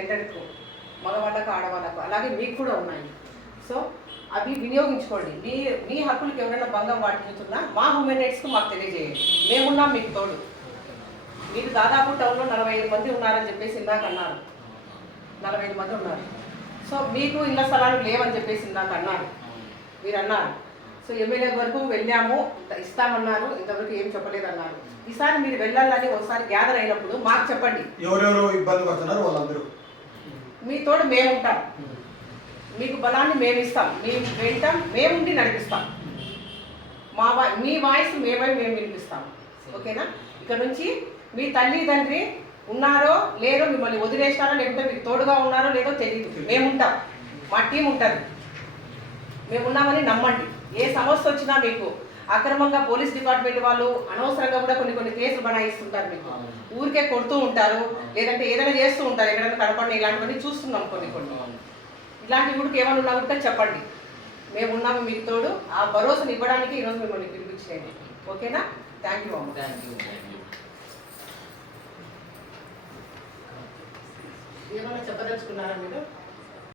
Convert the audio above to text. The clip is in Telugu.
జెండర్కు, మగవాళ్ళకు ఆడవాళ్ళకు, అలాగే మీకు కూడా ఉన్నాయి. సో అవి వినియోగించుకోండి. మీ హక్కులకు ఎవరైనా భంగం వాటిల్లుతున్నా మా హ్యూమన్ రైట్స్కు మాకు తెలియజేయండి. మేమున్నాం మీకు తోడు. మీరు దాదాపు టౌన్లో 45 మంది ఉన్నారని చెప్పేసి ఇందాక అన్నారు. 45 మంది ఉన్నారు. సో మీకు ఇళ్ల స్థలాలు లేవని చెప్పేసి ఇందాక అన్నారు, మీరు అన్నారు. సో ఎమ్మెల్యే వరకు వెళ్ళాము, ఇస్తామన్నారు, ఇంతవరకు ఏం చెప్పలేదన్నారు. ఈసారి మీరు వెళ్ళాలని ఒకసారి గ్యాదర్ అయినప్పుడు మాకు చెప్పండి. ఎవరెవరు ఇబ్బంది పడుతున్నారు వాళ్ళందరూ మీ తోడు మేము ఉంటాం, మీకు బలాన్ని మేము ఇస్తాం, మేము వెంటాం, మేముండి నడిపిస్తాం. మీ వాయిస్ మేము వినిపిస్తాం. ఓకేనా? ఇక్కడ నుంచి మీ తల్లి తండ్రి ఉన్నారో లేరో, మిమ్మల్ని వదిలేసినారో లేకుంటే మీకు తోడుగా ఉన్నారో లేదో తెలియదు, మేముంటాం, మా టీం ఉంటుంది, మేమున్నామని నమ్మండి. ఏ సమస్య వచ్చినా మీకు అక్రమంగా పోలీస్ డిపార్ట్మెంట్ వాళ్ళు అనవసరంగా కూడా కొన్ని కేసులు బనాయిస్తుంటారు, మీకు ఊరికే కొడుతూ ఉంటారు, లేదంటే ఏదైనా చేస్తూ ఉంటారు, ఎక్కడైనా కనపడిన ఇలాంటివన్నీ చూస్తున్నాం. కొన్ని ఇలాంటి ఊరికి ఏమైనా ఉన్నా కూడా చెప్పండి, మేము ఉన్నాము మీకు తోడు. ఆ భరోసాను ఇవ్వడానికి ఈరోజు మిమ్మల్ని పిలిపించేయండి. ఓకేనా? థ్యాంక్ యూ అమ్మ. ఏమైనా చెప్పదలుచుకున్నారా మీరు?